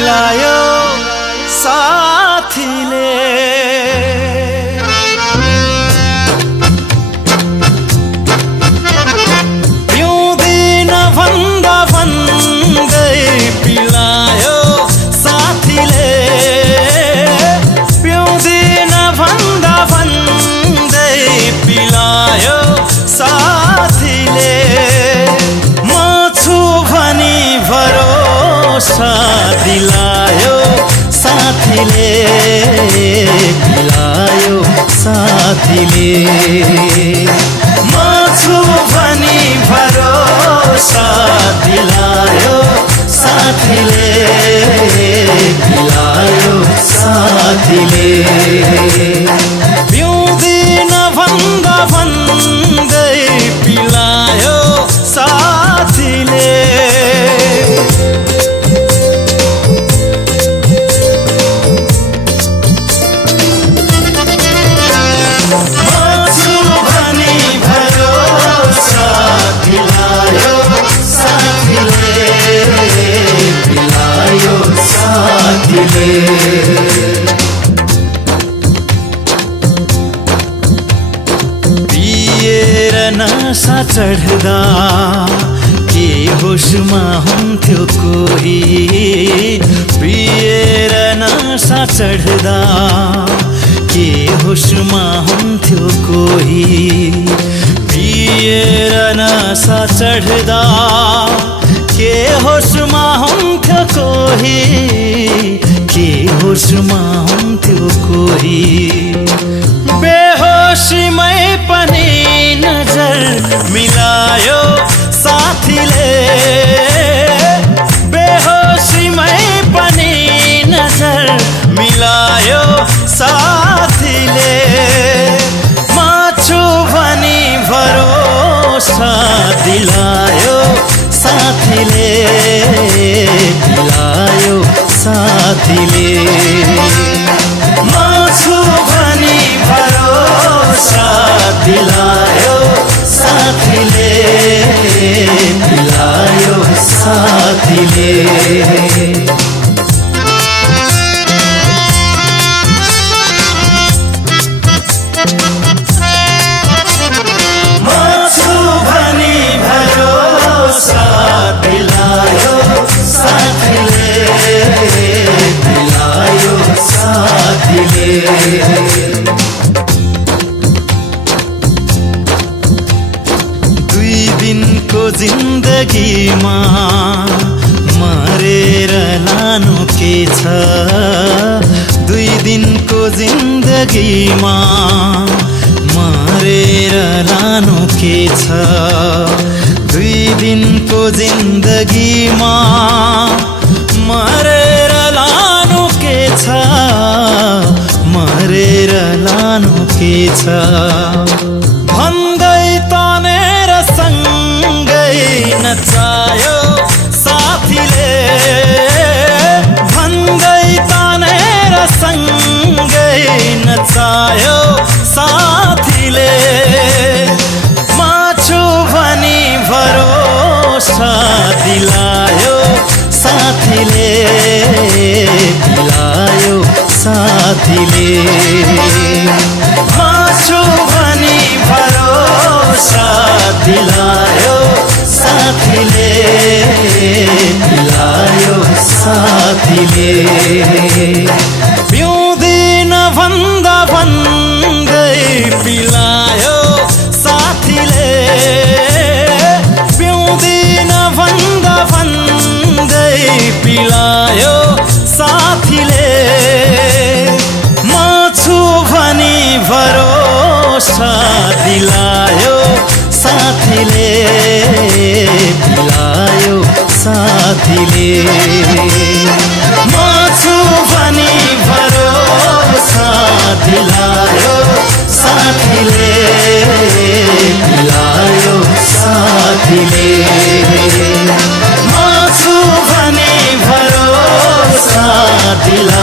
पिलायो साथीले पिउँदिन भन्दा भन्दै पिलायो साथीले पिउँदिन भन्दा भन्दै पिलायो साथीले म छु भनी भरोसा दिलायो साथीले पिलायो साथीले म छु भनी भरोसा दिलायो साथीले पिलायो साथीले पिउँदिन भन्दा भन्दै पिलायो साथीले पिएर नशा चढ्दा के होसमा हुन्थ्यो कोही पिएर नशा चढ्दा के होसमा हुन्थ्यो कोही पिएर नशा चढ्दा के होसमा हुन्थ्यो कोही के होसमा हुन्थ्यो कोही बेहोसीमै पनि नजर मिलायो साथीले बेहोसीमै पनि नजर मिलायो साथीले म छु भनी भरोसा दिलायो साथीले पिलायो साथीले म छु भनी भरोसा दिलायो साथीले पिलायो साथीले दुई दिनको जिन्दगीमा मरेर लानु के छ दुई दिनको जिन्दगीमा मरेर लानु के छ दुई दिनको जिन्दगीमा मरेर लानु के छ मरेर लानु के छ भन्दै तनेर सँगै नचायो साथीले भन्दै तनेर सँगै नचायो साथीले म छु भनी भरोसा दिलायो साथीले पिलायो साथीले म छु भनी भरोसा दिलायो साथीले पिलायो साथीले पिउँदिन भन्दा भन्दै पिलायो साथीले पिउँदिन भन्दा भन्दै पिलायो साथीले म छु भनी भरोसा दिलायो साथीले पिलायो साथीले म छु भनी भरोसा दिलायो साथीले पिलायो साथीले म छु भनी भरोसा दिलायो